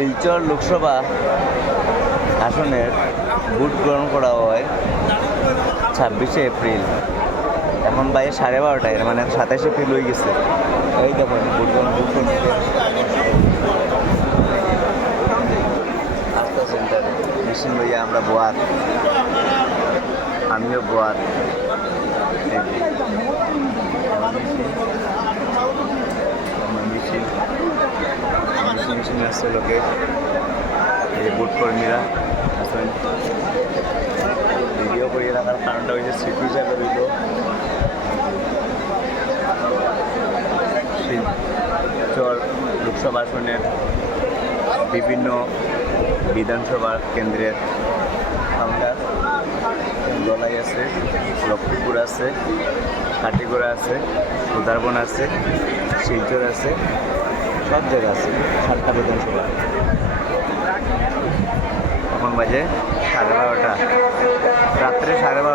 শিলচর লোকসভা আসনের ভোট গ্রহণ করা হয় 26শে এপ্রিল। এখন বাইরে 12:30, এর মানে 27 এপ্রিল হয়ে গেছে। এই দেখুন ভোট গ্রহণ করতে আস্থা সেন্টারে মেশিন লইয়া আমরা বোয়ার, আমিও বোয়ার। মেশিন আসছে লোকে, এই ভোট কর্মীরা আসেন। ভিডিও করিয়ে রাখার কারণটা হয়েছে স্মৃতি হিসাবে রইল। শিলচর লোকসভা আসনের বিভিন্ন বিধানসভা কেন্দ্রের আমরা গলাই আছে, লক্ষ্মীপুর আছে, কাটিগড়া আছে, উদারবন আছে, শিলচর আছে, সব জায়গা আছে। 7টা বিধানসভা। এখন বাজে 12:30, রাত্রে 12:30।